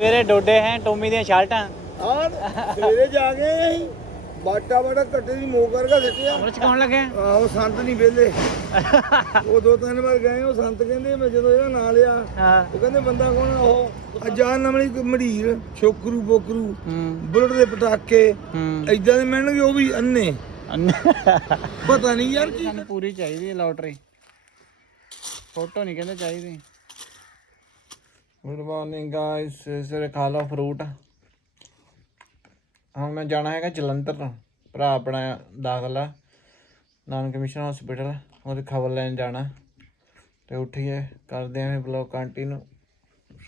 ਸਵੇਰੇ ਡੋਡੇ ਹੈ ਟੋਮੀ ਦੀਆਂ ਸ਼ਰਟਾਂ। ਆਹ ਸਵੇਰੇ ਜਾ ਕੇ ਅਸੀਂ ਬਾਟਾ ਬਾਟਾ ਕੱਟੇ ਦੀ ਮੋਹ ਕਰਗਾ ਸਿੱਟਿਆ ਅਮਰ ਚਕਾਉਣ ਲੱਗੇ? ਆਹੋ ਸੰਤ ਨਹੀਂ ਵੇਲੇ ਉਹ ਦੋ ਤਿੰਨ ਵਾਰ ਗਏ ਉਹ ਸੰਤ ਕਹਿੰਦੇ ਮੈਂ ਜਦੋਂ ਇਹਦਾ ਨਾਂ ਲਿਆ ਹਾਂ। ਉਹ ਕਹਿੰਦੇ ਬੰਦਾ ਕੌਣ ਆ ਉਹ? ਅਜਾਨ ਨਮਲੀ ਮੜੀਰ ਛੋਕਰੂ ਬੋਕਰੂ ਹੂੰ। ਬੁਲਟ ਦੇ ਪਟਾਕੇ ਹੂੰ। ਐਦਾਂ ਦੇ ਮਿਲਣਗੇ ਉਹ ਵੀ ਅੰਨੇ। ਪਤਾ ਨਹੀਂ ਯਾਰ ਕੀ ਪੂਰੀ ਚਾਹੀਦੀ ਹੈ ਲੋਟਰੀ। ਫੋਟੋ ਨਹੀਂ ਕਹਿੰਦੇ ਚਾਹੀਦੀ। ਗੁੱਡ ਮਾਰਨਿੰਗ ਗਾਇਸ ਸਵੇਰੇ ਖਾ ਲਓ ਫਰੂਟ ਹੁਣ ਮੈਂ ਜਾਣਾ ਹੈਗਾ ਜਲੰਧਰ ਤੋਂ। ਭਰਾ ਆਪਣਾ ਦਾਖਲਾ ਨਾਨਕ ਮਿਸ਼ਨ ਹਸਪੀਟਲ ਉਹਦੀ ਖਬਰ ਲੈਣ ਜਾਣਾ। ਤੇ ਉੱਠੀਏ ਕਰਦੇ ਆਂ ਬਲੌਗ ਕੰਟੀਨਿਊ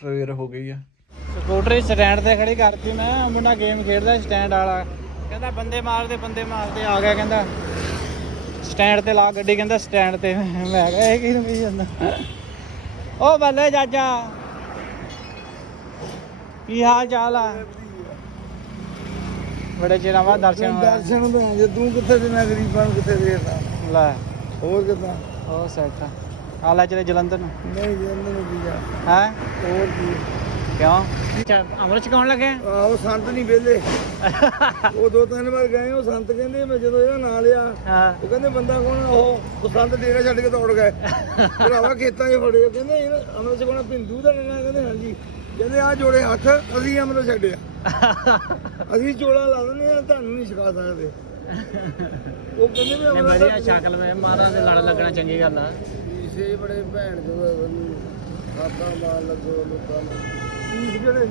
ਸਵੇਰ ਹੋ ਗਈ ਆ। ਸਕੂਟਰੀ ਸਟੈਂਡ ਤੇ ਖੜੀ ਕਰਤੀ ਮੈਂ। ਮੁੰਡਾ ਗੇਮ ਖੇਡਦਾ ਸਟੈਂਡ ਵਾਲਾ। ਕਹਿੰਦਾ ਬੰਦੇ ਮਾਰਦੇ ਬੰਦੇ ਮਾਰਦੇ। ਆ ਗਿਆ ਕਹਿੰਦਾ। ਸਟੈਂਡ ਤੇ ਲਾ ਗੱਡੀ ਕਹਿੰਦਾ ਸਟੈਂਡ ਤੇ। ਮੈਂ ਕਿਹਾ, ਇਹ ਕੀ ਰਮੀ ਜਾਂਦਾ ਓ ਬੱਲੇ ਜਾਜਾ ਕੀ ਹਾਲ ਚਾਲ ਆ? ਬੜੇ ਚਿਰਾਂ ਬਾਅਦ ਦਰਸ਼ਨ ਹੋਇਆ। ਦਰਸ਼ਨ ਭੈਣ ਜੇ ਤੂੰ ਕਿੱਥੇ ਦੇਣਾ ਗਰੀਬਾਂ ਨੂੰ ਕਿੱਥੇ ਦੇਣਾ ਲੈ। ਹੋਰ ਕਿੱਦਾਂ? ਉਹ ਸੈਟ ਆ। ਲੈ ਚਲੇ ਜਲੰਧਰ ਨੂੰ। ਨਹੀਂ ਜੰਦ ਨੂੰ ਕੀ ਆ ਹੈ? ਹੋਰ ਕੀ? ਕਿਉਂ? ਅਮਰਚ ਕੌਣ ਲੱਗੇ? ਆਹੋ ਸੰਤ ਨਹੀਂ ਵੇਲੇ ਉਹ ਦੋ ਤਿੰਨ ਵਾਰ ਗਏ ਉਹ ਸੰਤ ਕਹਿੰਦੇ ਮੈਂ ਜਦੋਂ ਇਹਦਾ ਨਾਂ ਲਿਆ ਹਾਂ। ਉਹ ਕਹਿੰਦੇ ਬੰਦਾ ਕੌਣ ਉਹ ਉਹ ਸੰਤ ਡੇਰਾ ਛੱਡ ਕੇ ਦੌੜ ਗਏ। ਭਰਾਵਾ ਖੇਤਾਂ 'ਚ ਫੜੇ ਕਹਿੰਦੇ ਇਹ ਅਮਰ ਚ ਕੋਣਾ ਪਿੰਦੂ ਦਾ ਨਾਂ ਕਹਿੰਦੇ ਹਾਂਜੀ। ਕਹਿੰਦੇ ਆ ਜੋੜੇ ਹੱਥ ਅਸੀਂ ਅਮਰ ਛੱਡਿਆ ਅਸੀਂ ਚੋਲਾ ਲਾ ਦਿੰਦੇ ਆ ਤੁਹਾਨੂੰ ਨਹੀਂ ਸਿਖਾ ਸਕਦੇ। ਉਹ ਕਹਿੰਦੇ ਵੀ ਨੇ ਅਮਰ ਵਧੀਆ ਸ਼ਕਲ ਵਿੱਚ ਮਹਾਰਾਜ ਦੇ ਲੜ ਲੱਗਣਾ ਚੰਗੀ ਗੱਲ ਆ। ਇਸੇ ਬੜੇ ਭੈਣ ਜਦੋਂ ਖਾਤਾ ਮਾਰ ਲੱਗੋ ਲੋਕਾਂ ਨੂੰ। ਪੀਸ ਜਿਹੜੇ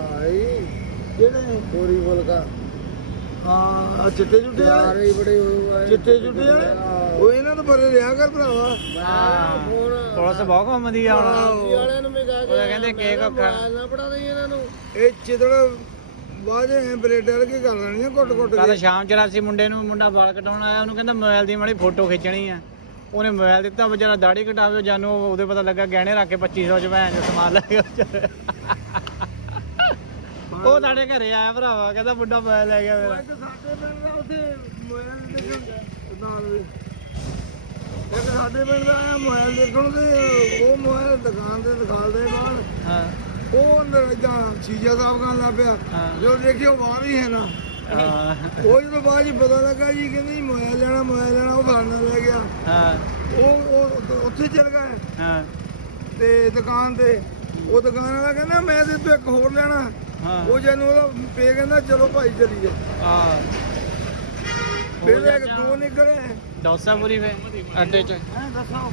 ਆਈ ਜਿਹੜੇ ਕੋਰੀ ਬੋਲਕਾ ਹਾਂ ਆ ਚਿੱਟੇ ਜੁੱਟੇ ਆ ਸਾਰੇ ਬੜੇ ਹੋਏ ਚਿੱਟੇ ਜੁੱਟੇ ਆ ਉਹ ਇਹਨਾਂ ਤੋਂ ਪਰੇ ਰਿਹਾ ਕਰ ਭਰਾਵਾ। ਹਾਂ। ਪੁਲਿਸ ਬਹੁਤ ਘੁੰਮਦੀ ਆ ਹੁਣ। ਵਾਲਿਆਂ ਨੂੰ ਮੈਂ ਕਹਾ ਉਹ ਤਾਂ ਕਹਿੰਦੇ ਕੇਕ ਖਾ ਨਾ ਪੜਾ ਦੇ ਇਹਨਾਂ ਨੂੰ। ਇਹ ਚਿਤੜ ਬਾਜੇ ਐ ਬਰੇਡਰ ਕੀ ਕਰ ਲੈਣੀ ਘੁੱਟ ਘੁੱਟ ਕੱਲ ਕੇ ਸ਼ਾਮ 84 ਮੁੰਡੇ ਨੂੰ ਮੁੰਡਾ ਵਾਲ ਕਟਾਉਣ ਆਇਆ ਉਹਨੂੰ ਕਹਿੰਦਾ ਮੋਬਾਈਲ ਦੀ ਮਾੜੀ ਫੋਟੋ ਖਿੱਚਣੀ ਆ। ਉਹਨੇ ਮੋਬਾਈਲ ਦਿੱਤਾ ਵਿਚਾਰਾ ਦਾੜੀ ਕਟਾਵੇ ਜਾਨੂੰ ਉਹਦੇ ਪਤਾ ਲੱਗਾ ਗਹਿਣੇ ਰੱਖ ਕੇ 2500 ਚ ਭੈਣ ਜੋ ਸਮਾਨ ਲੈ ਗਿਆ ਵਿਚਾਰਾ। ਉਹ ਸਾਡੇ ਘਰੇ ਆਇਆ ਭਰਾਵਾ ਕਹਿੰਦਾ ਮੁੰਡਾ ਮੋਬਾਈਲ ਲੈ ਗਿਆ ਮੇਰਾ। ਇੱਕ ਸਾਡੇ ਪਿੰਡ ਦਾ ਉੱਥੇ ਮੋਬਾਈਲ ਦੇਖਣ ਨਾਲ ਇੱਕ ਸਾਡੇ ਪਿੰਡ ਦਾ ਆਇਆ ਮੋਬਾਈਲ ਦੇਖਣ ਤੇ ਉਹ ਮੋਬਾਈਲ ਦੁਕਾਨ ਤੇ ਦਿਖਾਲਦੇ ਬਾਹਰ ਹਾਂ। ਉਹ ਅੰਦਰ ਇਦਾਂ ਸ਼ੀਸ਼ਾ ਸਾਫ਼ ਕਰਨ ਲੱਗ ਪਿਆ। ਹਾਂ। ਜੋ ਦੇਖਿਓ ਬਾਹਰ ਹੀ ਹੈ ਨਾ। ਹਾਂ। ਉਹ ਜਦੋਂ ਬਾਅਦ ਚ ਪਤਾ ਲੱਗਾ ਜੀ ਕਹਿੰਦੀ ਮੋਬਾਈਲ ਲੈਣਾ ਮੋਬਾਈਲ ਲੈਣਾ ਉਹ ਫਲਾਣਾ ਲੈ ਗਿਆ। ਹਾਂ। ਉਹ ਉਹ ਉੱਥੇ ਚਲ ਗਿਆ। ਹਾਂ। ਤੇ ਦੁਕਾਨ ਤੇ ਉਹ ਦੁਕਾਨ ਵਾਲਾ ਕਹਿੰਦਾ ਮੈਂ ਤੇ ਤੋਂ ਇੱਕ ਹੋਰ ਲੈਣਾ। ਹਾਂ। ਉਹ ਜਨੂੰ ਉਹਦਾ ਪੇ ਕਹਿੰਦਾ ਚਲੋ ਭਾਈ ਚੱਲੀਏ। ਆ ਫਿਰ ਇੱਕ ਦੋ ਨਿਕਲੇ। ਡੋਸਾ ਪੂਰੀ ਵੇ ਅੱਡੇ ਚ। ਹੈ ਦੱਸੋ।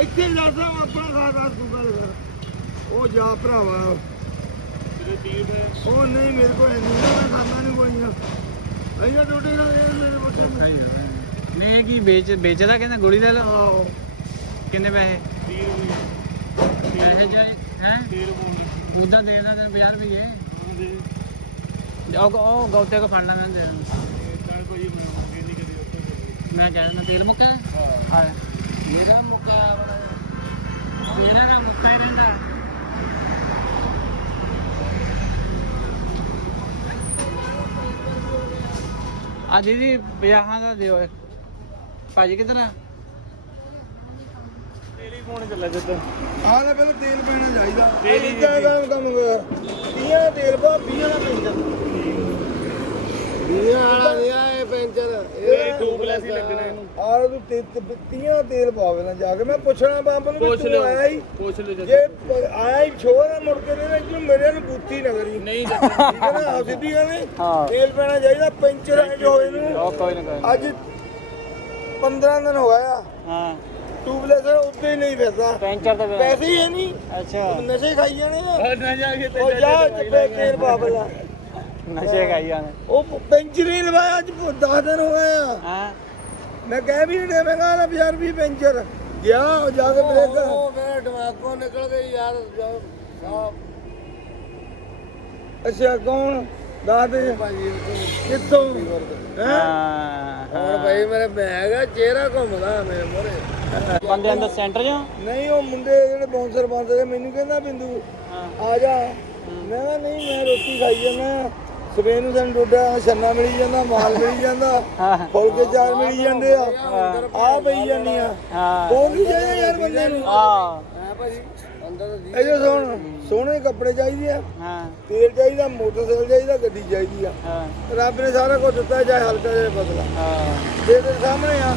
ਇੱਥੇ ਦੱਸੋ ਆਪਣਾ ਖਾਦਾ ਤੂੰ ਗੱਲ ਕਰ ਉਹ ਜਾ ਭਰਾਵਾ। ਉਹ ਨਹੀਂ ਮੇਰੇ ਕੋਲ ਨਹੀਂ ਮੈਂ ਖਾਂਦਾ ਨਹੀਂ ਕੋਈ। ਨਾ ਅਈਆ ਟੋਟੇ ਨਾਲ ਇਹ ਮੇਰੇ ਪੁੱਛੇ ਨੇ ਕੀ ਵੇਚ ਵੇਚਦਾ ਕਹਿੰਦਾ ਗੋਲੀ ਲੈ ਲਓ ਕਿੰਨੇ ਪੈਸੇ? 30 ਪੈਸੇ ਜਾਏ ਹੈ? 30 ਰੁਪਏ ਉਹਦਾ ਦੇ ਦੇਣਾ ਤੈਨੂੰ 50 ਰੁਪਏ ਉਹ ਉਹ ਗੌਤੇ ਕੋ ਫੜਨਾ ਮੈਂ ਦੇ ਦੇਣਾ ਮੈਂ ਕਹਿ ਦਿੰਦਾ ਤੇਲ ਮੁੱਕਾ? ਹੈ? ਆ ਮੇਰਾ ਮੁੱਕਾ ਤੇਰਾ ਦਾ ਮੁੱਕਾ ਹੀ ਰਹਿੰਦਾ। ਆ ਦੀਦੀ ਵਿਆਹਾਂ ਦਾ ਦਿਓ। ਭਾਜੀ ਕਿੱਧਰ ਆ? ਟੈਲੀਫੋਨ ਚੱਲਿਆ ਜਿੱਦਾਂ। ਆਹ ਲੈ ਪਹਿਲਾਂ ਤੇਲ ਪੈਣਾ ਚਾਹੀਦਾ। ਤੇਲ ਹੀ ਦਾ ਕੰਮ 30 ਦਾ ਤੇਲ ਪਾ 20 ਦਾ ਪੈਂਦਾ। ਵੀਆਂ ਵਾਲਾ ਆਏ ਪੈਂਚਰ ਇਹ ਟੂਬਲੈਸ ਹੀ ਲੱਗਣਾ ਇਹਨੂੰ? ਆਹ ਤੂੰ 30 ਦਾ ਤੇਲ ਪਾਵੇ ਨਾ ਜਾ ਕੇ। ਮੈਂ ਪੁੱਛਣਾ ਬੰਬ ਨੂੰ ਵੀ ਤੂੰ ਆਇਆ ਹੀ ਪੁੱਛ ਲੈ ਜੇ ਪ- ਆਇਆ ਹੀ ਛੋਰ ਆ ਮੁੜ ਕੇ ਨੇ ਤੂੰ ਮੇਰੇ ਨੂੰ ਬੂਤੀ ਨਾ ਕਰੀ। ਨਹੀਂ ਠੀਕ ਹੈ ਨਾ? ਆਹ ਸਿੱਧੀ ਗੱਲ ਹੈ। ਹਾਂ। ਤੇਲ ਪੈਣਾ ਚਾਹੀਦਾ ਪੈਂਚਰ ਹੈ ਜੋ ਇਹਨੂੰ ਉਹ ਕੋਈ ਨਾ ਕੋਈ ਨਾ। ਅੱਜ 15 ਦਿਨ ਹੋ ਗਿਆ ਹਾਂ। ਟੂਬਲੈਸ ਉੱਤੇ ਹੀ ਨਹੀਂ ਫਿਰਦਾ। ਪੈਂਚਰ ਤੇ ਪੈਸੇ ਹੀ ਹੈ ਨਹੀਂ ਅੱਛਾ। ਨਸ਼ੇ ਖਾਈ ਜਾਣੇ ਆ। ਨਾ ਜਾ ਕੇ ਉਹ ਜਾ ਚੱਪੇ ਤੇਲ ਪਹਿਲਾਂ ਨਸ਼ੇ ਖਾਈ ਜਾਣੇ। ਉਹ ਪੈਂਚਰ ਹੀ ਲਵਾਇਆ ਅੱਜ 10 ਦਿਨ ਹੋ ਗਏ ਆ। ਹਾਂ? ਮੈਂ ਕਹਿ ਵੀ ਨਹੀਂ ਮੈਂ ਕਹਾਂ ਨਾ 50 ਰੁਪਏ ਪੈਂਚਰ ਗਿਆ ਉਹ ਜਾ ਕੇ ਬ੍ਰੇਕ ਉਹ ਮੇਰਾ ਦਿਮਾਗੋਂ ਨਿਕਲ ਗਈ ਯਾਰ ਸਾਹਬ ਅੱਛਾ ਕੌਣ? ਦੱਸ ਦੇ। ਭਾਜੀ ਕਿੱਥੋਂ? ਹੈ? ਹੁਣ ਭਾਈ ਮੇਰੇ ਬੈਗ ਆ ਚਿਹਰਾ ਘੁੰਮਦਾ ਮੇਰੇ ਮੋਰੇ ਬੰਦੇ ਅੰਦਰ ਸੈਂਟਰ ਜੋ ਨਹੀਂ ਉਹ ਮੁੰਡੇ ਜਿਹੜੇ ਬਾਉਂਸਰ ਬੰਦੇ ਨੇ ਮੈਨੂੰ ਕਹਿੰਦਾ ਬਿੰਦੂ ਆ ਜਾ। ਮੈਂ ਕਿਹਾ ਨਹੀਂ ਮੈਂ ਰੋਟੀ ਖਾਈ ਜਾਂਦਾ ਸਵੇਰ ਨੂੰ ਸਾਨੂੰ ਡੋਡਾ ਛੰਨਾ ਮਿਲੀ ਜਾਂਦਾ ਮਾਲ ਮਿਲੀ ਜਾਂਦਾ ਹਾਂ। ਫੁਲਕੇ ਚਾਰ ਮਿਲੀ ਜਾਂਦੇ ਆ। ਆ ਪਈ ਜਾਂਦੀਆਂ ਹਾਂ। ਉਹ ਕੀ ਚਾਹੀਦਾ ਯਾਰ ਬੰਦੇ ਨੂੰ? ਹੈ। ਭਾਜੀ ਦੀ ਇਹਦੇ ਸੋਹਣ ਸੋਹਣੇ ਕੱਪੜੇ ਚਾਹੀਦੇ ਆ। ਹਾਂ। ਤੇਲ ਚਾਹੀਦਾ ਮੋਟਰਸਾਈਕਲ ਚਾਹੀਦਾ ਗੱਡੀ ਚਾਹੀਦੀ ਆ। ਹਾਂ। ਰੱਬ ਨੇ ਸਾਰਾ ਕੁਝ ਦਿੱਤਾ ਚਾਹੇ ਹਲਕਾ ਜਿਹਾ ਬਦਲਾ ਹਾਂ। ਦੇ ਦੇ ਸਾਹਮਣੇ ਆ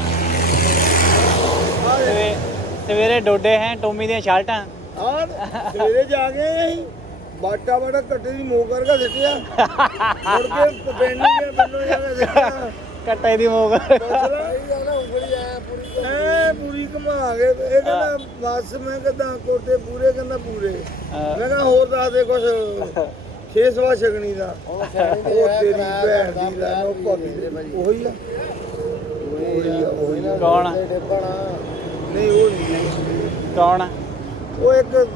ਸਵੇਰੇ ਡੋਡੇ ਹੈ ਟੋਮੀ ਦੀਆਂ ਸ਼ਰਟਾਂ। ਆ ਸਵੇਰੇ ਜਾ ਕੇ ਬਾਟਾ ਬਾਟਾ ਕੱਟੇ ਦੀ ਮੋਹ ਕਰਕੇ ਸਿੱਟਿਆ। ਮੁੜ ਕੇ ਪਿੰਡ ਨੂੰ ਗਿਆ ਪਿੰਡੋਂ ਜਾ ਕੇ ਸਿੱਟਿਆ। ਕੱਟੇ ਦੀ ਐ ਪੂਰੀ ਘੁਮਾ ਕੇ ਇਹ ਕਹਿੰਦਾ ਬਸ ਮੈਂ ਕਹਿੰਦਾ ਕੋਟੇ ਪੂਰੇ ਕਹਿੰਦਾ ਪੂਰੇ। ਮੈਂ ਕਿਹਾ ਹੋਰ ਦੱਸ ਦੇ ਕੁਛ। ਖੇਸਵਾ ਛਗਣੀ ਦਾ। ਉਹ ਦੇ ਤੇਰੀ ਭੈਣ ਦੀ ਲੈ ਉਹ ਭਾਬੀ। ਉਹੀ ਆ। ਉਹੀ ਆ ਕੌਣ ਨਹੀਂ ਉਹ ਨਹੀਂ। ਕੌਣ? ਉਹ ਇੱਕ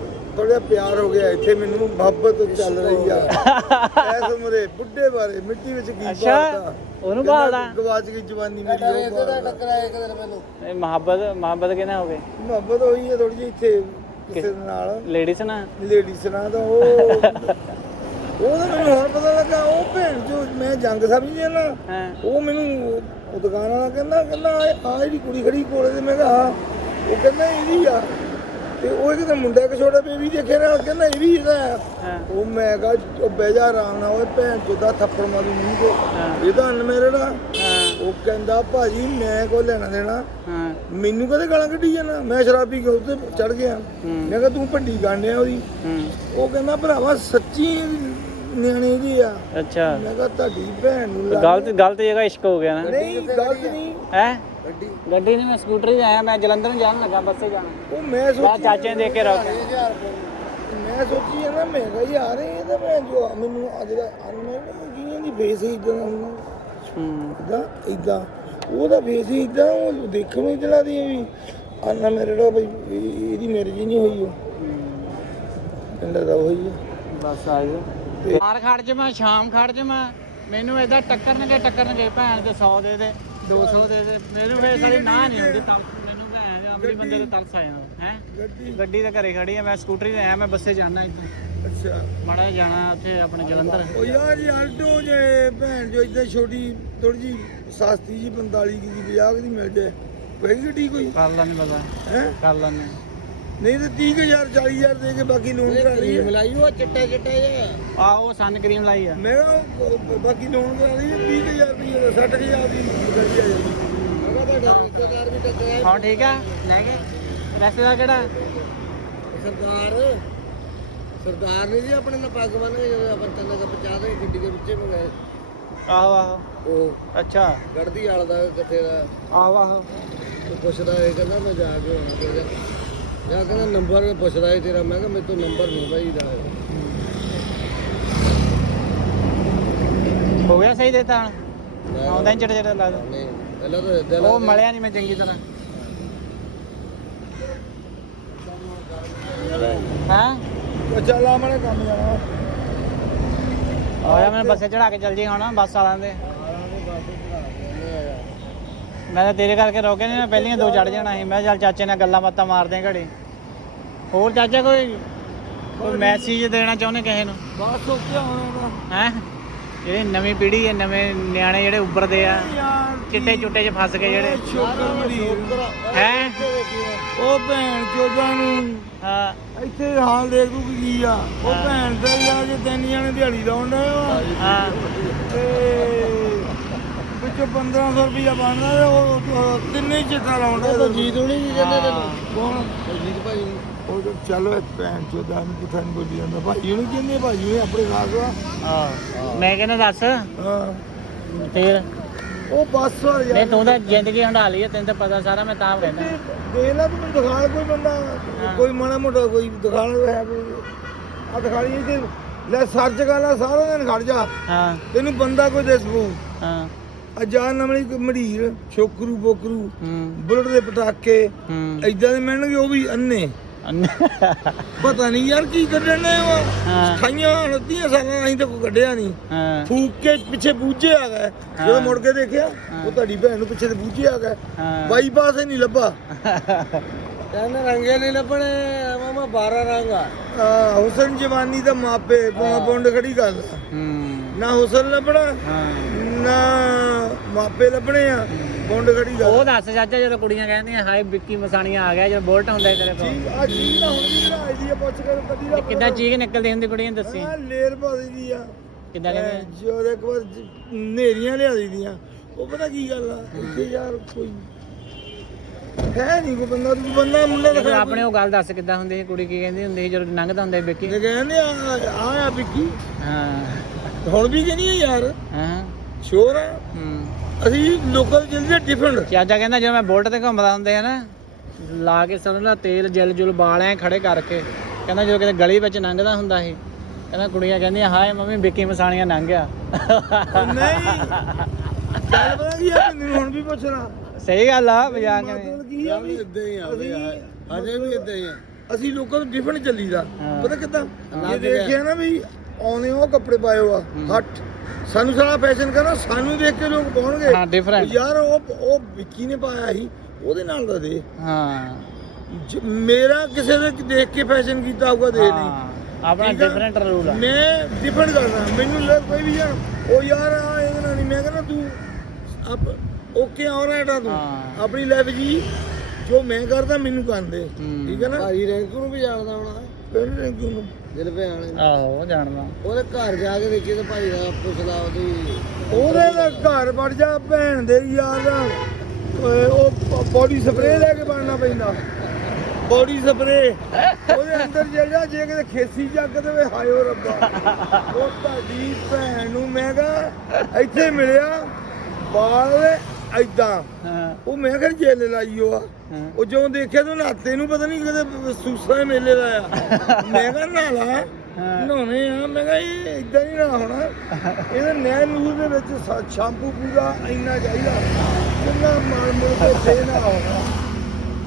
ਥੋੜਾ ਪਿਆਰ ਹੋ ਗਿਆ ਇੱਥੇ ਮੈਨੂੰ ਮੁਹੱਬਤ ਚੱਲ ਰਹੀ ਆ। ਐਸ ਉਮਰੇ ਬੁੱਢੇ ਬਾਰੇ ਮਿੱਟੀ ਵਿੱਚ ਕੀ ਅੱਛਾ, ਪਾਤਾ ਉਹਨੂੰ ਭਾਲਦਾ? ਗਵਾਚ ਗਈ ਜਵਾਨੀ ਮੇਰੀ ਉਹ ਇੱਥੇ ਦਾ। ਟੱਕਰਾਇਆ ਇੱਕ ਦਿਨ ਮੈਨੂੰ। ਇਹ ਮੁਹੱਬਤ ਮੁਹੱਬਤ ਕਿਹਨੇ ਹੋ ਗਈ? ਮੁਹੱਬਤ ਹੋਈ ਹੈ ਥੋੜੀ ਜਿਹੀ ਇੱਥੇ ਕਿਸੇ ਦੇ ਨਾਲ। ਲੇਡੀਜ਼ ਨਾ ਲੇਡੀਜ਼ ਨਾਲ ਤਾਂ ਉਹ ਉਹ ਤਾਂ ਮੈਨੂੰ ਹੁਣ ਪਤਾ ਲੱਗਾ ਉਹ ਭੈਣ ਜੋ ਮੈਂ ਜੰਗ ਸਮਝੀ ਨਾ ਉਹ ਮੈਨੂੰ ਉਹ ਦੁਕਾਨ ਵਾਲਾ ਕਹਿੰਦਾ ਕਹਿੰਦਾ ਆ ਜਿਹੜੀ ਕੁੜੀ ਖੜੀ ਕੋਲੇ ਤੇ ਮੈਂ ਕਿਹਾ ਹਾਂ। ਉਹ ਕਹਿੰਦਾ ਇਹਦੀ ਆ। ਤੇ ਉਹ ਇੱਕ ਤਾਂ ਮੁੰਡਾ ਇੱਕ ਛੋਟਾ ਬੇਬੀ ਦੇਖੇ ਨਾਲ ਕਹਿੰਦਾ ਇਹ ਵੀ ਇਹਦਾ ਹਾਂ। ਉਹ ਮੈਂ ਕਿਹਾ ਉਹ ਬਹਿ ਜਾ ਆਰਾਮ ਨਾਲ ਉਹ ਭੈਣ ਚੋਦਾ ਥੱਪੜ ਮਾਰੂ ਮੂੰਹ ਤੇ। ਇਹਦਾ ਅਨਮੈਰਿਡ ਆ ਹਾਂ। ਉਹ ਕਹਿੰਦਾ ਭਾਜੀ ਮੈਂ ਕੋ ਲੈਣਾ ਦੇਣਾ। ਹਾਂ। ਮੈਨੂੰ ਕਦੇ ਗਾਲਾਂ ਕੱਢੀ ਜਾਣਾ ਮੈਂ ਸ਼ਰਾਬੀ ਕੇ ਉੱਤੇ ਚੜ ਗਿਆ। ਮੈਂ ਕਿਹਾ ਤੂੰ ਭੰਡੀ ਗਾਣਿਆ ਉਹਦੀ? ਉਹ ਕਹਿੰਦਾ ਭਰਾਵਾ ਸੱਚੀ ਨਿਆਣੇ ਦੀ ਆ। ਅੱਛਾ। ਮੈਂ ਕਿਹਾ ਤੁਹਾਡੀ ਭੈਣ ਨੂੰ ਲੱਗ- ਗਲਤ ਗਲਤ ਜਗ੍ਹਾ ਇਸ਼ਕ ਹੋ ਗਿਆ ਨਾ। ਨਹੀਂ ਗਲਤ ਨਹੀਂ ਹੈ? ਗੱਡੀ। ਗੱਡੀ ਨਹੀਂ ਮੈਂ ਸਕੂਟਰੀ ਤੇ ਆਇਆ ਮੈਂ ਜਲੰਧਰ ਨੂੰ ਜਾਣ ਲੱਗਾ ਬੱਸੇ ਜਾਣਾ। ਉਹ ਮੈਂ ਮੈਂ ਸੋਚੀ ਚਾਚੇ ਨੂੰ ਦੇਖ ਕੇ ਰੋਕ 1000 ਰੁਪਏ ਮੈਂ ਸੋਚੀ ਜਾਂਦਾ ਮੈਂ ਕਿਹਾ ਯਾਰ ਇਹ ਤਾਂ ਮੈਂ ਜੋ ਮੈਨੂੰ ਅੱਜ ਦਾ ਅਨਮੈਰਿਡ ਜੀਆਂ ਦੀ ਹੀ ਇਦਾਂ ਹੁੰਦਾ। ਹੂੰ। ਇਦਾਂ ਇਦਾਂ ਉਹਦਾ ਫੇਸ ਹੀ ਇਦਾਂ ਉਹ ਦੇਖਣ ਨੂੰ ਇਦਾਂ ਦੀ ਵੀ ਅਨਮੈਰਿਡ ਆ ਬਈ ਇਹ- ਇਹਦੀ ਮੈਰਿਜ ਹੀ ਨਹੀਂ ਹੋਈ ਉਹ। ਕਹਿੰਦਾ ਤਾਂ ਹੋਈ ਆ। ਬਸ ਆ ਜਾ ਮਾਰ ਖੜ ਚ ਮੈਂ ਸ਼ਾਮ ਖੜ ਚ ਮੈਂ। ਮੈਨੂੰ ਏਦਾਂ ਟੱਕਰਨਗੇ ਟੱਕਰਨਗੇ ਭੈਣ ਦੇ 100 ਦੇ ਦੇ 200 ਦੇ ਦੇ। ਮੈਨੂੰ ਫੇਰ ਸਾਡੀ ਨਾ ਨਹੀਂ ਹੁੰਦੀ ਤਾਂ ਮੈਨੂੰ ਭੈਣ ਦੇ ਅਮਲੀ ਬੰਦੇ ਦੇ ਤਰਸ ਆ ਜਾਂਦਾ ਹੈ? ਗੱਡੀ ਗੱਡੀ ਤਾਂ ਘਰੇ ਖੜੀ ਆ ਮੈਂ ਸਕੂਟਰੀ ਤੇ ਆਇਆ ਮੈਂ ਬੱਸੇ ਜਾਣਾ ਇੱਥੇ। ਅੱਛਾ। ਮਾੜਾ ਜਾਣਾ ਉੱਥੇ ਆਪਣੇ ਜਲੰਧਰ। ਉਹ ਯਾਰ ਆਲਟੋ ਜੇ ਭੈਣ ਜੋ ਇਦਾਂ ਛੋਟੀ ਥੋੜੀ ਜੀ ਸਸਤੀ ਜੀ 45 ਕੀ ਦੀ 50 ਦੀ ਮਿਲ ਕੋਈ ਗੱਡੀ ਕੋਈ? ਕਰ ਲੈਣੇ ਪਤਾ ਹੈ? ਕਰ ਲੈਣੇ ਨਹੀਂ ਤੇ 30000 40000 ਦੇ ਕੇ ਬਾਕੀ ਲੋਨ ਕਰਾ ਲਈ ਕਰੀਮ ਲਾਈ ਉਹ ਚਿੱਟਾ ਚਿੱਟਾ ਜਿਹਾ। ਆਹੋ ਸਨ ਕਰੀਮ ਲਾਈ ਆ। ਮੈਂ ਕਿਹਾ ਉਹ ਬਾਕੀ ਲੋਨ ਕਰਾ ਲਈ 30000 ਰੁਪਏ ਦਾ 60000 ਦੀ ਗੱਡੀ ਆ ਜਾਂਦੀ ਰਿਸ਼ਤੇਦਾਰ ਵੀ ਹਾਂ। ਠੀਕ ਆ। ਲੈ ਕੇ ਰਸਤੇ ਦਾ ਕਿਹੜਾ? ਸਰਦਾਰ। ਸਰਦਾਰ ਨੇ ਜੀ ਆਪਣੇ ਨਾਲ ਪੱਗ ਬੰਨ ਕੇ ਜਦੋਂ ਆਪਾਂ ਤਿੰਨ ਕੁ ਪਚਾ ਦੇ ਗੱਡੀ ਦੇ ਵਿੱਚੇ ਮੰਗਾਏ। ਆਹੋ ਆਹੋ। ਉਹ ਅੱਛਾ। ਗੜਦੀ ਵਾਲ ਦਾ ਕਿੱਥੇ ਦਾ? ਆਹੋ ਆਹੋ। ਉਹ ਪੁੱਛਦਾ ਇਹ ਕਹਿੰਦਾ ਮੈਂ ਜਾ ਕੇ ਆਉਣਾ ਪਏਗਾ ਜਾਂ ਕਹਿੰਦਾ ਨੰਬਰ ਪੁੱਛਦਾ ਹੈ ਤੇਰਾ ਮੈਂ ਕਿਹਾ ਮੇਰੇ ਤੋਂ ਨੰਬਰ ਨਹੀਂ ਭਾਈ ਦਾ ਹੋ ਗਿਆ ਸਹੀ ਦੇਤਾ ਹੁਣ? ਆਉਂਦਾ ਹੀ ਚੜ ਚੜ ਲਾ ਦੇ। ਨਹੀਂ ਪਹਿਲਾਂ ਤਾਂ ਦਿਲ ਉਹ ਮਲਿਆ ਨਹੀਂ ਮੈਂ ਚੰਗੀ ਤਰ੍ਹਾਂ। ਹਾਂ? ਉਹ ਚੱਲ ਆ ਮਣੇ ਕੰਮ ਜਾਣਾ ਆਇਆ ਮੈਨੂੰ ਬੱਸੇ ਚੜਾ ਕੇ ਚੱਲ ਜੀ ਹੁਣ ਬੱਸ ਵਾਲਾਂ ਦੇ। ਮੈਂ ਤਾਂ ਤੇਰੇ ਕਰਕੇ ਰੋਕੇ ਨਹੀਂ ਮੈਂ ਪਹਿਲੀਆਂ ਦੋ ਚੜ ਜਾਣਾ ਸੀ। ਮੈਂ ਕਿਹਾ ਚੱਲ ਚਾਚੇ ਨਾਲ ਗੱਲਾਂ ਬਾਤਾਂ ਮਾਰਦੇ ਆਂ ਘੜੀ। ਹੋਰ ਚਾਚਾ ਕੋਈ? ਕੋਈ ਮੈਸੇਜ ਦੇਣਾ ਚਾਹੁੰਦੇ ਕਿਸੇ ਨੂੰ? ਬਸ ਓਕੇ ਹੋਣਾ ਹੈ? ਜਿਹੜੀ ਨਵੀਂ ਪੀੜ੍ਹੀ ਹੈ ਨਵੇਂ ਨਿਆਣੇ ਜਿਹੜੇ ਉੱਭਰਦੇ ਆ ਚਿੱਟੇ ਚੁੱਟੇ 'ਚ ਫਸ ਗਏ ਜਿਹੜੇ। ਸ਼ੋਕਰ ਮਰੀਰ ਹੈ? ਉਹ ਭੈਣ ਚੋਦਾਂ ਨੂੰ ਹਾਂ। ਇੱਥੇ ਹਾਲ ਦੇਖ ਤੂੰ ਕੀ ਕੀ ਆ। ਉਹ ਭੈਣ ਦਾ ਯਾਰ ਜੇ ਤਿੰਨ ਜਣੇ ਦਿਹਾੜੀ ਲਾਉਣ ਵਾ ਹਾਂ। ਤੇ ਵਿੱਚੋਂ 1500 ਰੁਪਇਆ ਬਣਦਾ ਤੇ ਉਹ ਉਹ ਤਿੰਨੇ ਹੀ ਚਿੱਟਾ ਲਾਉਣ ਉਹ ਡਏ ਜੀਤ ਹੁਣੀ ਜੀ ਕਹਿੰਦੇ ਤੈਨੂੰ। ਕੌਣ? ਜੀਤ ਭਾਈ। ਉਹ ਤਾਂ ਚੱਲ ਇਹ ਭੈਣ ਚੋਦਾਂ ਨੂੰ ਪੁੱਠਾ ਨਹੀਂ ਬੋਲੀ ਜਾਂਦਾ। ਭਾਈ ਉਹਨੂੰ ਕਹਿੰਦੇ ਭਾਈ ਉਹ ਆਪਣੇ ਖਾਸ ਵਾ ਹਾਂ। ਮੈਂ ਕਹਿੰਦਾ ਦੱਸ। ਹਾਂ। ਫੇਰ? ਉਹ ਬੱਸ ਆ। ਨਹੀਂ ਯਾਰ ਤੂੰ ਤਾਂ ਜ਼ਿੰਦਗੀ ਹੰਡਾ ਲਈ ਤੈਨੂੰ ਤਾਂ ਪਤਾ ਸਾਰਾ ਮੈਂ ਤਾਂ ਕਹਿੰਦਾ ਦੇਖ ਲੈ ਤੂੰ ਮੈਨੂੰ ਦਿਖਾ ਕੋਈ ਬੰਦਾ। ਕੋਈ ਮਾੜਾ ਮੋਟਾ ਕੋਈ ਦਿਖਾਣ ਹੈ ਕੋਈ। ਆ ਦਿਖਾ ਲਈ ਤੇ ਲੈ ਸਰਚ ਕਰ ਲੈ ਸਾਰਾ ਦਿਨ ਖੜ ਜਾ। ਹਾਂ। ਤੈਨੂੰ ਬੰਦਾ ਕੋਈ ਹਾਂ। ਆ ਜਾਨ ਨਮਲੀ ਮੜੀਰ ਛੋਕਰੂ ਬੋਕਰੂ ਹੂੰ। ਬੁਲਟ ਦੇ ਪਟਾਕੇ ਹੂੰ। ਐਦਾਂ ਦੇ ਮਿਲਣਗੇ ਉਹ ਵੀ ਅੰਨੇ। ਪਤਾ ਨਹੀਂ ਯਾਰ ਕੀ ਕੱਢਣ ਨੇ ਉਹ ਹਾਂ। ਖਾਈਆਂ 29 ਸਾਲਾਂ ਅਸੀਂ ਤਾਂ ਕੋਈ ਕੱਢਿਆ ਨਹੀਂ। ਹਾਂ। ਫੂਕ ਕੇ ਪਿੱਛੇ ਬੂਝੇ ਆ ਗਏ। ਜਦੋਂ ਮੁੜ ਕੇ ਦੇਖਿਆ ਉਹ ਤੁਹਾਡੀ ਭੈਣ ਨੂੰ ਪਿੱਛੇ ਤੇ ਬੂਝੇ ਆ ਗਏ। ਹਾਂ। ਬਾਈਪਾਸ ਹੀ ਨਹੀਂ ਲੱਭਾ। ਕਹਿੰਦੇ ਰੰਗੇ ਨਹੀਂ ਲੱਭਣੇ ਮਾਮਾ 12 ਰੰਗ ਆ। ਆ ਹੁਸਨ ਜਵਾਨੀ ਦਾ ਮਾਪੇ ਪੌਂਡ ਖੜੀ ਗੱਲ। ਹੂੰ। ਨਾ ਹੁਸਨ ਲੱਭਣਾ ਹਾਂ। ਨਾ ਮਾਪੇ ਲੱਭਣੇ ਆ ਮੁੰਡ ਖੜੀ ਗੱਲ ਉਹ ਦੱਸ ਚਾਚਾ ਜਦੋਂ ਕੁੜੀਆਂ ਕਹਿੰਦੀਆਂ ਹਾਏ ਵਿੱਕੀ ਮਸਾਣੀਆਂ ਆ ਗਿਆ ਜਦੋਂ ਬੋਲਟ ਹੁੰਦਾ ਤੇਰੇ ਕੋਲ। ਠੀਕ ਆ ਚੀਜ਼ ਤਾਂ ਹੁਣ ਵੀ ਬਣਾਈ ਦੀ ਆ ਪੁੱਛ ਕੇ ਕਦੀ ਦਾ ਕਿੱਦਾਂ ਚੀਕ ਨਿਕਲਦੀ ਹੁੰਦੀ ਕੁੜੀਆਂ ਦੱਸੀ? ਆ ਲੇਰ ਪਾਦੀ ਦੀ ਆ। ਕਿੱਦਾਂ ਕਹਿੰਦੇ? ਜੋ ਇੱਕ ਵਾਰ ਨੇਰੀਆਂ ਲਿਆ ਦੀਆਂ ਉਹ ਪਤਾ ਕੀ ਗੱਲ ਆ? ਇੱਥੇ ਯਾਰ ਕੋਈ ਹੈ ਨਹੀਂ ਕੋਈ ਬੰਦਾ ਤੂੰ ਬੰਦਾ ਮੁੰਡਾ ਦਿਖਾ ਆਪਣੇ ਉਹ ਗੱਲ ਦੱਸ ਕਿੱਦਾਂ ਹੁੰਦੀ ਸੀ? ਕੁੜੀ ਕੀ ਕਹਿੰਦੀ ਹੁੰਦੀ ਸੀ ਜਦੋਂ ਲੰਘਦਾ ਹੁੰਦਾ ਸੀ ਵਿੱਕੀ? ਕਹਿੰਦੇ ਆ ਆ ਆ ਵਿੱਕੀ। ਹਾਂ। ਹੁਣ ਵੀ ਕਹਿੰਦੀ ਆ ਯਾਰ। ਹਾਂ। ਸ਼ੋਰ ਆ। ਹੂੰ। ਅਸੀਂ ਲੋਕਲ ਜਿੰਦੇ ਡਿਫਰੈਂਟ ਚਾਚਾ ਕਹਿੰਦਾ ਜਦੋਂ ਮੈਂ ਬੋਲਟ ਤੇ ਘੁੰਮਦਾ ਹੁੰਦੇ ਆ ਨਾ ਲਾ ਕੇ ਸਮਝ ਲਾ ਤੇਲ ਜਲ ਜੁਲ ਬਾਲ ਐ ਖੜੇ ਕਰਕੇ ਕਹਿੰਦਾ ਜਦੋਂ ਕਿਤੇ ਗਲੀ ਵਿੱਚ ਲੰਘਦਾ ਹੁੰਦਾ ਸੀ ਕਹਿੰਦਾ ਕੁੜੀਆਂ ਕਹਿੰਦੀਆਂ ਹਾਏ ਮੰਮੀ ਵਿੱਕੀ ਮਸਾਣੀਆਂ ਲੰਘ ਗਿਆ ਨਹੀਂ। ਗੱਲ ਪਤਾ ਕੀ ਆ ਮੈਨੂੰ ਹੁਣ ਵੀ ਪੁੱਛਣਾ। ਸਹੀ ਗੱਲ ਆ ਮਜ਼ਾਕ ਨਹੀਂ। ਮਤਲਬ ਕੀ ਆ ਵੀ ਇਦਾਂ ਹੀ ਆ ਅਸੀਂ ਹਜੇ ਵੀ ਇਦਾਂ ਹੀ ਆ। ਅਸੀਂ ਲੋਕਾਂ ਤੋਂ ਡਿਫਰੈਂਟ ਚੱਲੀਦਾ। ਪਤਾ ਕਿੱਦਾਂ? ਇਹ ਦੇਖਿਆ ਨਾ ਵੀ ਆਉਣੇ ਉਹ ਕੱਪੜੇ ਪਾਏ ਹੋ। ਆ ਹੱਟ। ਸਾਨੂੰ ਸਾਰਾ ਫੈਸ਼ਨ ਕਰਨਾ ਸਾਨੂੰ ਦੇਖ ਕੇ ਲੋਕ ਪਾਉਣਗੇ। ਹਾਂ ਡਿਫਰੈਂਟ ਯਾਰ ਉਹ ਉਹ ਵਿੱਕੀ ਨੇ ਪਾਇਆ ਸੀ ਉਹਦੇ ਨਾਲ ਦਾ ਦੇ। ਹਾਂ। ਮੇਰਾ ਕਿਸੇ ਦੇ ਦੇਖ ਕੇ ਫੈਸ਼ਨ ਕੀਤਾ ਹੋਊਗਾ ਦੇ ਨਹੀਂ। ਹਾਂ, ਆਪਣਾ? ਡਿਫਰੈਂਟ ਰੂਲ ਆ। ਮੈਂ ਡਿਫਰੈਂਟ ਕਰਦਾ। ਮੈਨੂੰ ਲੱਗ ਕੋਈ ਵੀ ਜਾਣ ਉਹ ਯਾਰ ਆ ਇਹਦੇ ਨਾਲ ਨਹੀਂ। ਮੈਂ ਕਹਿੰਦਾ ਤੂੰ ਅਬ ਓਕੇ ਆ ਰਿਹਾ ਤੂੰ। ਹਾਂ। ਆਪਣੀ ਲਾਈਫ ਜੀ ਜੋ ਮੈਂ ਕਰਦਾ ਮੈਨੂੰ ਕਰਨ ਦੇ। ਹੂੰ। ਠੀਕ ਹੈ ਨਾ? ਭਾਜੀ ਰੈਂਕੂ ਨੂੰ ਵੀ ਜਾਣਦਾ ਹੋਣਾ। ਪਹਿਲੇ ਰੈਂਕ ਨੂੰ? ਜਲਵੇ ਆਣੇ ਆਹੋ ਉਹ ਜਾਣਦਾ। ਉਹਦੇ ਘਰ ਜਾ ਕੇ ਦੇਖੀ ਤੇ ਭਾਈ ਦਾ ਪੁੱਛ ਲਾ ਉਹਦੀ। ਉਹਦੇ ਦਾ ਘਰ ਵੜ ਜਾ ਭੈਣ ਦੇ ਯਾਰ। ਦਾ ਉਹ ਬੋਡੀ ਸਪਰੇ ਲੈ ਕੇ ਬਣਨਾ ਪੈਂਦਾ। ਬੋਡੀ ਸਪਰੇ ਉਹਦੇ ਅੰਦਰ ਜੇ ਜਾ ਜੇ ਕਿਤੇ ਖੇਸੀ ਜੱਗ ਦੇਵੇ ਹਾਇਓ ਰੱਬਾ। ਉਹ ਤੁਹਾਡੀ ਭੈਣ ਨੂੰ ਮੈਂ ਕਹਾ ਇੱਥੇ ਮਿਲਿਆ ਬਾਲ ਐਦਾਂ ਹਾਂ। ਉਹ ਮੈਂ ਕਿਹਾ ਜੇਲੇ ਲਾਈਓ ਆ। ਹਾਂ। ਉਹ ਜਦੋਂ ਦੇਖਿਆ ਤਾਂ ਨਾਤੇ ਨੂੰ ਪਤਾ ਨਹੀਂ ਕਿਤੇ ਸੂਸਾ ਮੇਲੇ ਦਾ ਆ। ਮੈਂ ਕਿਹਾ ਨਾਲਾ ਹਾਂ। ਨਹਾਉਣੇ ਆ। ਮੈਂ ਕਿਹਾ ਇਹ ਇਦਾਂ ਨਹੀਂ ਨਾ ਹੋਣਾ ਇਹਦੇ ਨੈਣ ਨੂਰ ਦੇ ਵਿੱਚ ਸ- ਸ਼ੈਂਪੂ ਪੂਰਾ ਇੰਨਾ ਚਾਹੀਦਾ ਕਿੰਨਾ ਮਾਰ ਮੁਰ ਕੇ ਫੇ ਨਾ ਹੋਣਾ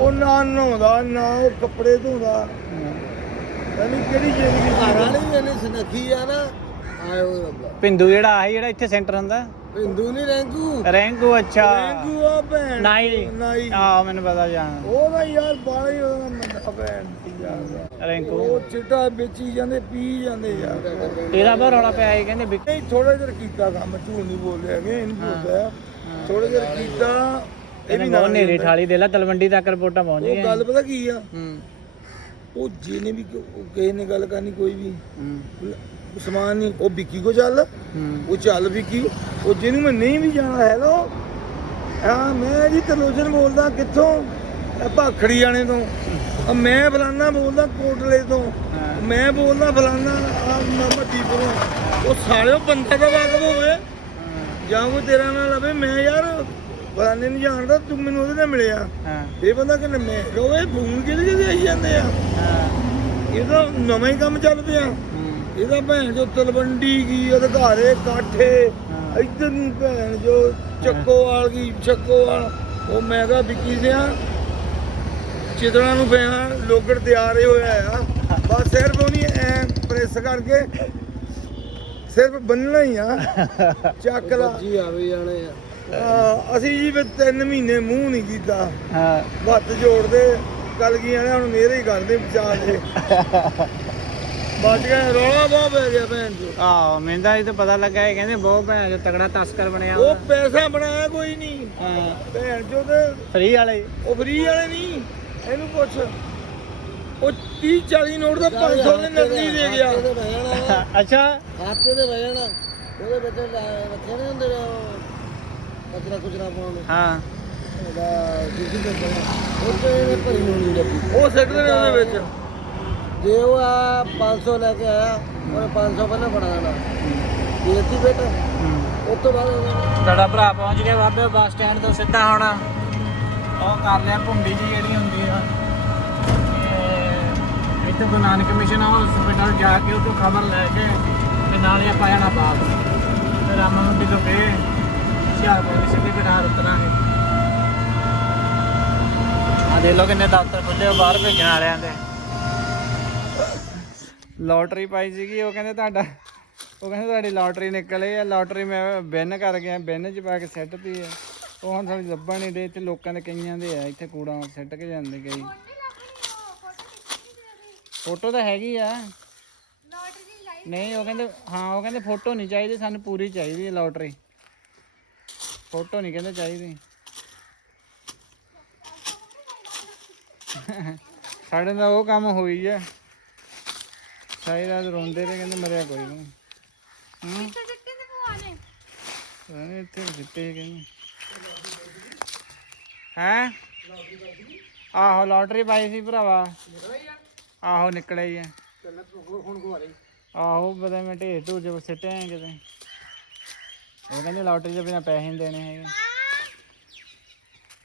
ਉਹ ਨਾ ਨਹਾਉਂਦਾ ਨਾ ਉਹ ਕੱਪੜੇ ਧੋਂਦਾ। ਯਾਨੀ ਕਿਹੜੀ ਜ਼ਿੰਦਗੀ ਸੁਨੱਖੀ ਆ ਨਾ। ਆਇਓ ਰੱਬਾ। ਪਿੰਦੂ ਜਿਹੜਾ ਆਹੀ ਜਿਹੜਾ ਇੱਥੇ ਸੈਂਟਰ ਹੁੰਦਾ? ਹਿੰਦੂ ਨਹੀਂ ਰੈਂਕੂ? ਰੈਂਕੂ ਅੱਛਾ। ਰੈਂਗੂ ਆ ਭੈਣ ਨਾਈ। ਨਾਈ। ਆ ਮੈਨੂੰ ਪਤਾ ਜਾਣ। ਉਹਦਾ ਯਾਰ ਬਾਲਾ ਹੀ ਉਹਦਾ ਮੰਦਾ ਭੈਣ ਦੀ ਯਾਰ। ਰੈਂਕੂ। ਉਹ ਚਿੱਟਾ ਵੇਚੀ ਜਾਂਦੇ ਪੀ ਜਾਂਦੇ ਯਾਰ। ਇਹਦਾ ਬਹੁਤ ਰੌਲਾ ਪਿਆ ਇਹ ਕਹਿੰਦੇ ਨਹੀਂ ਥੋੜਾ ਜਿਹਾ ਕੀਤਾ ਕੰਮ ਝੂਠ ਨਹੀਂ ਬੋਲ ਰਿਹਾ ਕਿ ਇਹਨੂੰ ਬੋਲਦਾ ਥੋੜਾ ਜਿਹਾ ਕੀਤਾ ਇਹ ਵੀ ਨਾਲ ਨੇਰੇ ਠਾਲੀ ਦੇ ਲਾ ਤਲਵੰਡੀ ਤੱਕ ਰਿਪੋਰਟਾਂ ਪਹੁੰਚ ਉਹ ਗਈਆਂ। ਗੱਲ ਪਤਾ ਕੀ ਆ? ਹੂੰ। ਉਹ ਜਿਹਨੇ ਵੀ ਉਹ ਕਿਸੇ ਨੇ ਗੱਲ ਕਰਨੀ ਕੋਈ ਵੀ। ਹੂੰ। ਸਮਾਨ ਨਹੀਂ ਉਹ ਵਿੱਕੀ ਕੋ ਚੱਲ ਉਹ ਚੱਲ ਵਿੱਕੀ ਉਹ ਜਿਹਨੂੰ ਮੈਂ ਨਹੀਂ ਵੀ ਜਾਣਾ ਹੈਲੋ ਹਾਂ ਮੈਂ ਜੀ ਤਲੋਚਨ ਬੋਲਦਾ ਕਿੱਥੋਂ? ਭਾਖੜੀ ਆਣੇ ਤੋਂ। ਆ ਮੈਂ ਫਲਾਨਾ ਬੋਲਦਾ ਕੋਟਲੇ ਤੋਂ। ਮੈਂ ਬੋਲਦਾ ਫਲਾਨਾ ਆ ਮੱਦੀਪੁਰੋਂ ਉਹ ਸਾਲਿਓ ਬੰਦਾ ਦਾ ਵਾਕਫ ਹੋਵੇ ਜਾਂ ਕੋਈ ਤੇਰਾ ਨਾਲ ਲਵੇ ਮੈਂ ਯਾਰ ਫਲਾਨੇ ਨਹੀਂ ਜਾਣਦਾ ਤੂੰ ਮੈਨੂੰ ਉਹਦੇ ਨਾਲ ਮਿਲਿਆ। ਇਹ ਬੰਦਾ ਕਹਿੰਦਾ ਮੈਂ ਕਹੋ ਇਹ ਫੋਨ ਕਿਹਦੇ ਕਿਹਦੇ ਆਈ ਜਾਂਦੇ ਆ? ਹਾਂ। ਇਹ ਤਾਂ ਨਵਾਂ ਹੀ ਕੰਮ ਚੱਲ ਪਿਆ। ਇਹਦਾ ਭੈਣ ਜੋ ਤਲਵੰਡੀ ਕੀ ਅਧਿਕਾਰੇ ਕਾਠੇ। ਇੱਧਰ ਨੂੰ ਭੈਣ ਜੋ ਚੱਕੋਵਾਲ ਕੀ ਚੱਕੋਵਾਲ। ਉਹ ਮੈਂ ਕਿਹਾ ਵਿੱਕੀ ਸਿਆ ਚਿਤਰਾਂ ਨੂੰ ਪਿਆ ਲੋਗੜ ਤਿਆਰ ਹੀ ਹੋਇਆ ਆ। ਬਸ ਸਿਰਫ ਉਹਨੀ ਐ ਪ੍ਰੈਸ ਕਰਕੇ ਸਿਰਫ ਬੰਨਣਾ ਹੀ ਆ। ਚੱਕ ਲਾ। ਜੀ ਆਵੇ ਜਾਣੇ ਆ। ਅਸੀਂ ਜੀ ਫਿਰ ਤਿੰਨ ਮਹੀਨੇ ਮੂੰਹ ਨਹੀਂ ਕੀਤਾ। ਹਾਂ। ਹੱਥ ਜੋੜਦੇ ਗੱਲ ਕੀ ਆਣੇ ਹੁਣ ਮੇਰੇ ਹੀ ਕਰਦੇ ਬਚਾ ਦੇ। ਬਚ ਗਏ ਰੌਲਾ ਬਹੁਤ ਪੈ ਗਿਆ ਭੈਣ ਚੋ ਆਹ ਮੈਨੂੰ ਤਾਂ ਇਹ ਤਾਂ ਪਤਾ ਲੱਗਾ ਇਹ ਕਹਿੰਦੇ ਬਹੁਤ ਭੈਣ ਜੋ ਤਗੜਾ ਤਸਕਰ ਬਣਿਆ ਉਹ ਪੈਸਾ ਬਣਾਇਆ ਕੋਈ ਨਹੀਂ। ਹਾਂ। ਭੈਣ ਚੋ ਤੇ ਫਰੀ ਵਾਲੇ। ਉਹ ਫਰੀ ਵਾਲੇ ਨਹੀਂ ਇਹਨੂੰ ਪੁੱਛ। ਉਹ 30 40 ਨੋਟ ਦਾ 500 ਦੇ ਨਕਲੀ ਦੇ ਗਿਆ। ਅੱਛਾ। ਖਾਤੇ ਤੇ ਵਜਣਾ ਉਹਦੇ ਵਿੱਚ ਰੱਖੇ ਨੇ ਹੁੰਦੇ ਨੇ ਉਹ। ਕਚਰਾ ਕੁਚਰਾ ਪਾਉਣ। ਹਾਂ। ਉਹਦਾ ਜਿੱਦੀ ਤੇ ਬਣਾ ਉਹ ਤੇ ਭਰੀ ਹੋਣੀ ਉਹ ਸਿੱਟਦੇ ਨੇ ਉਹਦੇ ਵਿੱਚ। ਜੇ ਉਹ ਆ 500 ਲੈ ਕੇ ਆਇਆ ਉਹਨੇ 500 ਪਹਿਲਾਂ ਫੜਾ ਦੇਣਾ। ਦੇਤੀ ਬੇਟਾ? ਉਸ ਤੋਂ ਬਾਅਦ ਸਾਡਾ ਭਰਾ ਪਹੁੰਚ ਗਿਆ ਬਾਬੇ ਬੱਸ ਸਟੈਂਡ ਤੋਂ ਸਿੱਧਾ ਹੁਣ। ਉਹ ਕਰ ਲਿਆ ਭੁੰਡੀ ਜੀ ਜਿਹੜੀ ਹੁੰਦੀ ਆ। ਤੇ ਇੱਥੇ ਗੁਰੂ ਨਾਨਕ ਮਿਸ਼ਨ ਹਸਪੀਟਲ ਜਾ ਕੇ ਉਹ ਤੋਂ ਖਬਰ ਲੈ ਕੇ ਤੇ ਨਾਲੇ ਆਪਾਂ ਜਾਣਾ ਬਾਅਦ ਤੇ ਰਾਮ ਮੰਡੀ ਤੋਂ ਫੇਰ ਹੁਸ਼ਿਆਰਪੁਰ ਦੀ ਸਿੱਧੀ ਬਿਨਾਰ ਉਤਰਾਂਗੇ। ਆ ਦੇ ਲੋ ਕਿੰਨੇ ਦਫ਼ਤਰ ਖੁੱਲੇ ਹੋ ਬਾਹਰ ਭੇਜਣ ਵਾਲਿਆਂ ਦੇ। ਲੋਟਰੀ ਪਾਈ ਸੀਗੀ, ਉਹ ਕਹਿੰਦੇ ਤੁਹਾਡਾ, ਉਹ ਕਹਿੰਦੇ ਤੁਹਾਡੀ ਲੋਟਰੀ ਨਿਕਲੇ ਆ, ਲੋਟਰੀ ਮੈਂ ਬਿੰਨ ਕਰ ਗਿਆ, ਬਿੰਨ ਚ ਪਾ ਕੇ ਸੈੱਟ ਤੀ ਆ। ਉਹ ਹੁਣ ਸਾਨੂੰ ਲੱਭਣ ਨਹੀਂ ਦੇ ਇੱਥੇ ਲੋਕਾਂ ਦੇ ਕਈਆਂ ਦੇ ਆ, ਇੱਥੇ ਕੂੜਾ ਸੈੱਟ ਕੇ ਜਾਂਦੇ ਕਈ। ਫੋਟੋ ਤਾਂ ਹੈਗੀ ਆ। ਨਹੀਂ, ਉਹ ਕਹਿੰਦੇ, ਹਾਂ, ਉਹ ਕਹਿੰਦੇ ਫੋਟੋ ਨਹੀਂ ਚਾਹੀਦੀ, ਸਾਨੂੰ ਪੂਰੀ ਚਾਹੀਦੀ ਹੈ ਲੋਟਰੀ। ਫੋਟੋ ਨਹੀਂ ਕਹਿੰਦੇ ਚਾਹੀਦੀ। ਸਾਡੇ ਦਾ ਉਹ ਕੰਮ ਹੋਈ ਆ। ਸਾਰੀ ਰਾਤ ਰੋਂਦੇ ਰਹੇ ਕਹਿੰਦੇ ਮਰਿਆ ਕੋਈ ਨਹੀਂ। ਹੂੰ। ਸਿੱਟੇ ਤੇ ਭੂਆ ਨੇ। ਇੱਥੇ ਕਹਿੰਦੇ। ਹੈ? ਆਹੋ ਲੋਟਰੀ ਪਾਈ ਸੀ ਭਰਾਵਾ। ਆਹੋ ਨਿਕਲਿਆ ਹੀ ਆ। ਆਹੋ ਪਤਾ ਮੈਂ ਢੇਰ ਢੂਰ ਜੇ ਸਿੱਟੇ ਆਂ ਕਿਤੇ। ਉਹ ਕਹਿੰਦੇ ਲੋਟਰੀ ਦੇ ਬਿਨਾ ਪੈਸੇ ਨਹੀਂ ਦੇਣੇ ਹੈਗੇ।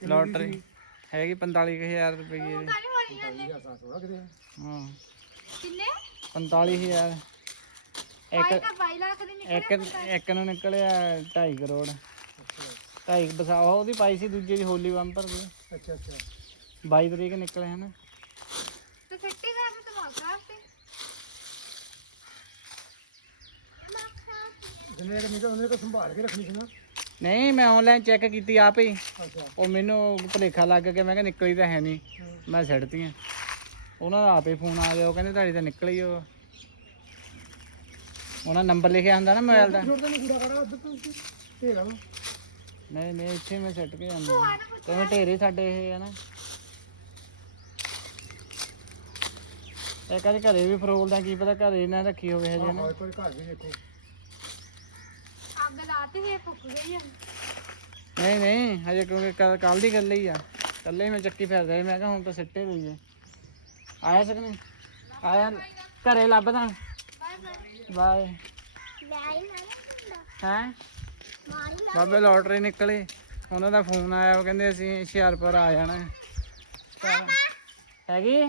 ਲੋਟਰੀ ਹੈਗੀ 45000 ਰੁਪਏ ਦੀ। ਹਾਂ। ਕਿੰਨੇ? 45000 ਇੱਕ ਤਾਂ 22 ਲੱਖ ਦੀ ਨਿਕਲ ਇੱਕ ਇੱਕ ਨੂੰ ਨਿਕਲਿਆ 2.5 ਕਰੋੜ। 2.5 ਬਸਾ ਉਹਦੀ ਪਾਈ ਸੀ ਦੂਜੇ ਦੀ ਹੋਲੀ ਬੰਪਰ ਦੀ। ਅੱਛਾ ਅੱਛਾ। 22 ਤਰੀਕ ਨਿਕਲੇ ਹਨ। ਤੇ ਸਿੱਟੀ ਦਾ ਵੀ ਦਿਮਾਗ ਵਾਸਤੇ ਜਿੰਨੇ ਕਿ ਨਿਕਲ ਉਹਨੇ ਕੋ ਸੰਭਾਲ ਕੇ ਰੱਖਣੀ ਸੀ ਨਾ। ਨਹੀਂ ਮੈਂ ਆਨਲਾਈਨ ਚੈੱਕ ਕੀਤੀ ਆਪ ਹੀ। ਅੱਛਾ। ਉਹ ਮੈਨੂੰ ਭੁਲੇਖਾ ਲੱਗ ਗਿਆ ਮੈਂ ਕਿਹਾ ਨਿਕਲੀ ਤਾਂ ਹੈ ਨਹੀਂ। ਮੈਂ ਛੱਡਤੀਆਂ ਉਹਨਾਂ ਦਾ ਆਪੇ ਫੋਨ ਆ ਗਿਆ, ਉਹ ਕਹਿੰਦੇ ਤੁਹਾਡੀ ਤਾਂ ਨਿਕਲੀ ਉਹ। ਉਹਨਾਂ ਨੰਬਰ ਲਿਖਿਆ ਹੁੰਦਾ ਨਾ ਮੋਬਾਈਲ ਦਾ। ਛੋੜ ਨਹੀਂ ਨਹੀਂ, ਇੱਥੇ ਮੈਂ ਛੱਡ ਕੇ ਆਉਂਦਾ। ਕਿਉਂਕਿ ਢੇਰੇ ਸਾਡੇ ਇਹ ਆ ਨਾ। ਇਹ ਕਦੇ ਘਰੇ ਵੀ ਫਰੋਲਦਾ ਕੀ ਪਤਾ, ਘਰੇ ਨਾ ਰੱਖੀ ਹੋਵੇ ਹਜੇ ਨਾ। ਅੱਗ ਲਾਤੀ ਇਹ ਫੁੱਕ ਗਈ ਆ ਨਹੀਂ ਨਹੀਂ, ਹਜੇ ਕਿਉਂਕਿ ਕੱਲ ਦੀ ਗੱਲ ਹੀ ਆ। ਕੱਲੇ ਮੈਂ ਚੱਕੀ ਫਿਰਦਾ ਸੀ, ਮੈਂ ਕਿਹਾ ਹੁਣ ਤਾਂ ਸਿੱਟੇ ਹੋਈ ਹੈ ਆਇਆ ਸਕਨੇ ਆਇਆ। ਘਰੇ ਲੱਭਦਾ। ਬਾਏ। ਹੈ? ਬਾਬੇ ਲੋਟਰੀ ਨਿਕਲੀ। ਉਹਨਾਂ ਦਾ ਫੋਨ ਆਇਆ ਉਹ ਕਹਿੰਦੇ ਅਸੀਂ ਹੁਸ਼ਿਆਰਪੁਰ ਆ ਜਾਣਾ। ਹੈ। ਤਾਂ ਹੈਗੀ?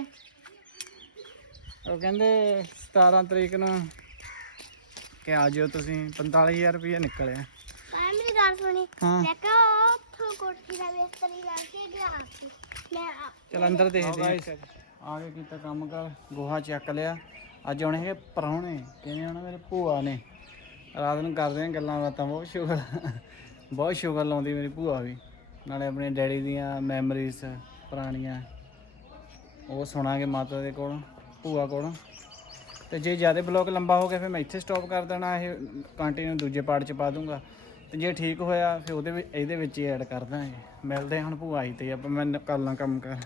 ਉਹ ਕਹਿੰਦੇ 17 ਤਰੀਕ ਨੂੰ। ਕਿ ਆ ਜਿਓ ਤੁਸੀਂ 45000 ਰੁਪਏ ਨਿਕਲਿਆ। ਮੈਂ ਮੇਰੀ ਗੱਲ ਸੁਣੀ। ਹਾਂ। ਮੈਂ ਕਿਹਾ ਉੱਥੋਂ ਕੋਠੀ ਦਾ ਬਿਸਤਰੀ ਲੈ ਕੇ ਗਿਆ ਸੀ। ਮੈਂ ਆ- ਚਲ ਅੰਦਰ ਦੇਖਦੇ ਹਾਂ। ਆ ਕੇ ਕੀਤਾ ਕੰਮ ਕਰ, ਗੋਹਾ ਚੱਕ ਲਿਆ। ਅੱਜ ਆਉਣੇ ਇਹ ਪਰੌਣੇ ਕਿਵੇਂ ਆਉਣਾ ਮੇਰੇ ਭੂਆ ਨੇ। ਰਾਤ ਨੂੰ ਕਰਦੇ ਆ ਗੱਲਾਂ ਬਾਤਾਂ, ਬਹੁਤ ਸ਼ੁਕਰ। ਬਹੁਤ ਸ਼ੁਕਰ ਲਾਉਂਦੀ ਮੇਰੀ ਭੂਆ ਵੀ। ਨਾਲੇ ਆਪਣੇ ਡੈਡੀ ਦੀਆਂ ਮੈਮਰੀਜ਼ ਪੁਰਾਣੀਆਂ, ਉਹ ਸੁਣਾਂਗੇ ਮਾਤਾ ਦੇ ਕੋਲ, ਭੂਆ ਕੋਲ। ਤੇ ਜੇ ਜ਼ਿਆਦਾ ਬਲੌਗ ਲੰਬਾ ਹੋ ਗਿਆ, ਫਿਰ ਮੈਂ ਇੱਥੇ ਸਟਾਪ ਕਰ ਦੇਣਾ, ਇਹ ਕੰਟੀਨਿਊ ਦੂਜੇ ਪਾਰਟ ਚ ਪਾ ਦੂੰਗਾ। ਤੇ ਜੇ ਠੀਕ ਹੋਇਆ, ਫਿਰ ਉਹਦੇ ਵਿੱਚ, ਇਹਦੇ ਵਿੱਚ ਹੀ ਐਡ ਕਰ ਦਾਂਗੇ। ਮਿਲਦੇ ਹਾਂ ਹੁਣ ਭੂਆ ਆਈ ਤੇ, ਆਪਾਂ ਮੈਂ ਕਰ ਲਾਂ ਕੰਮ ਕਰ।